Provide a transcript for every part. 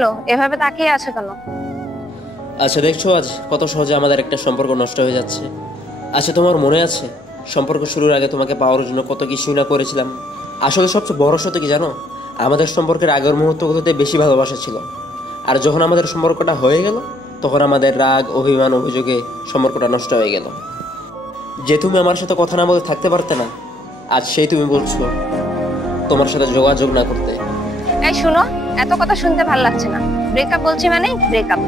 হলো, এভাবে তাকিয়ে আছো কেন? আচ্ছা দেখছো আজ কত সহজে আমাদের একটা সম্পর্ক নষ্ট হয়ে যাচ্ছে। আচ্ছা তোমার মনে আছে সম্পর্ক শুরুর আগে তোমাকে পাওয়ার জন্য কত কিছুই না করেছিলাম। আসলে সবচেয়ে বড় সত্য কি জানো, আমাদের সম্পর্কের আগের মুহূর্তগুলোতে বেশি ভালোবাসা ছিল, আর যখন আমাদের সম্পর্কটা হয়ে গেল তখন আমাদের রাগ অভিমান অভিযোগে সম্পর্কটা নষ্ট হয়ে গেল। যে তুমি আমার সাথে কথা না বলে থাকতে পারতে না, আজ সেই তুমি বলছো তোমার সাথে যোগাযোগ না করতে। এই শুনো, এত কথা শুনতে ভালো লাগছে না। ব্রেকআপ বলছি মানে ব্রেকআপ।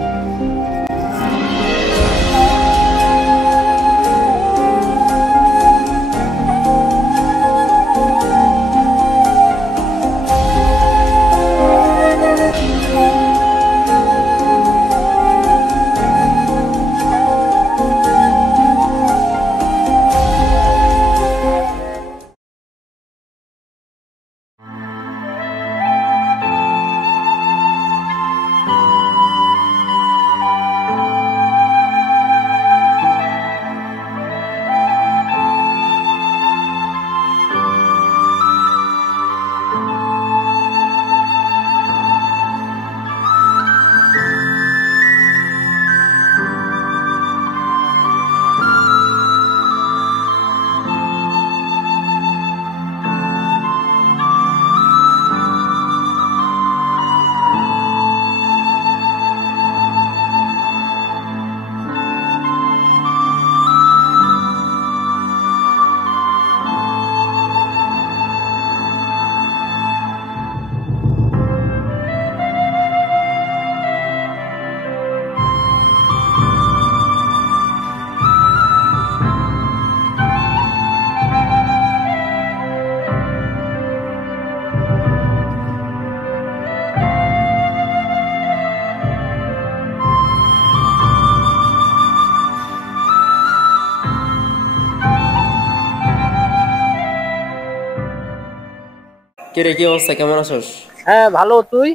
কে রে, কি অবস্থা, কেমন আছোস? হ্যাঁ ভালো, তুই?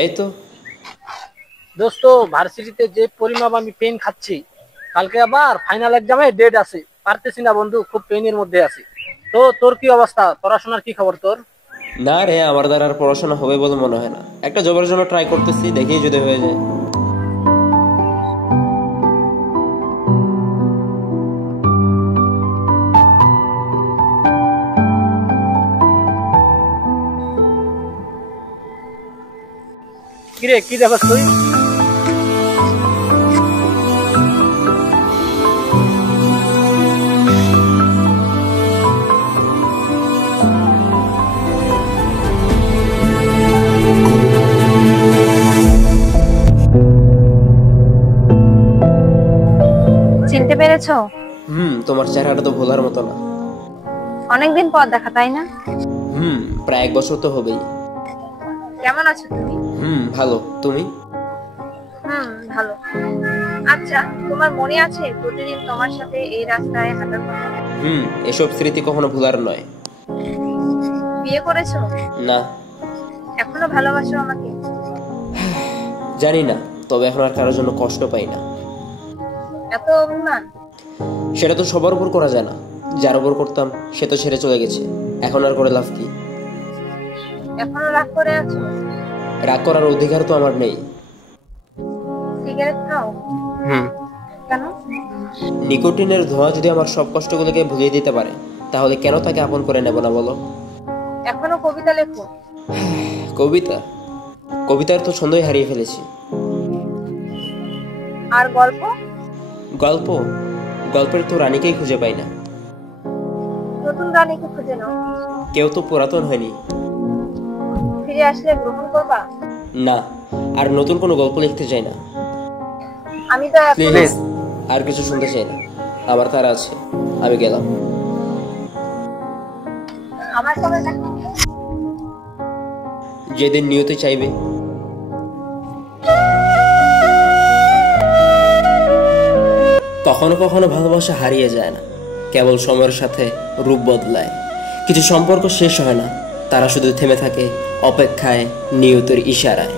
এই তো। দোস্ত, ভার্সিটিতে যে পরিমাপ আমি পেন খাচ্ছি, কালকে আবার ফাইনাল এক্সামে ডেট আছে, পারতেছি না বন্ধু, খুব পেনের মধ্যে আছি। তো তোর কি অবস্থা, পড়াশোনার কি খবর তোর? না রে, আমার দ্বারা আর পড়াশোনা হবে বলে মনে হয় না। একটা জবের জন্য ট্রাই করতেছি, দেখি যদি হয়ে যায়। কিরে, কি দেখছ তুই? চিনতে পেরেছো? তোমার চেহারাটা তো ভোলার মতো না। অনেকদিন পর দেখা, তাই না? প্রায় 1 বছর তো হবেই। কেমন আছো তুমি? ভালো, তুমি? ভালো। আচ্ছা, তোমার মনে আছে প্রতিদিন তোমার সাথে এই রাস্তায় হাঁটার কথা? এসব স্মৃতি কখনো ভোলার নয়। বিয়ে করেছো? না। এখনো ভালোবাসো আমাকে? জানি না, তবে এখন আর কারোর জন্য কষ্ট পাই না। এত অভিমান? সেটা তো সবার উপর করা যায় না। যার উপর করতাম সে তো ছেড়ে চলে গেছে, এখন আর করে লাভ কি? এখনো রাগ করে আছো? রাগ করার অধিকার তো আমার নেই। সিগারেট খাও? কেন? নিকোটিনের ধোঁয়া যদি আমার সব কষ্টগুলোকে ভুলিয়ে দিতে পারে, তাহলে কেন তাকে আপন করে নেব না বলো? এখনো কবিতা লেখো? কবিতা? কবিতার তো ছন্দই হারিয়ে ফেলেছি। আর গল্প? গল্প? গল্পের তো রানীকেই খুঁজে পাই না। নতুন রানীকে খুঁজে নাও। কেউ তো পুরাতন হয়নি। ফিরে আসলে গ্রহণ করবা? না, আর নতুন কোনো গল্প লিখতে চাই না। আমি তো প্লিজ, আর কিছু শুনতে চাই না। আমার তারা আছে, আমি গেলাম। আমার কবে দেখা? যেদিন নিয়তি চাইবে। কখনো কখনো ভালোবাসা হারিয়ে যায় না, কেবল সময়ের সাথে রূপ বদলায়। কিছু সম্পর্ক শেষ হয় না, তারা শুধু থেমে থাকে অপেক্ষায়, নিয়তির ইশারায়।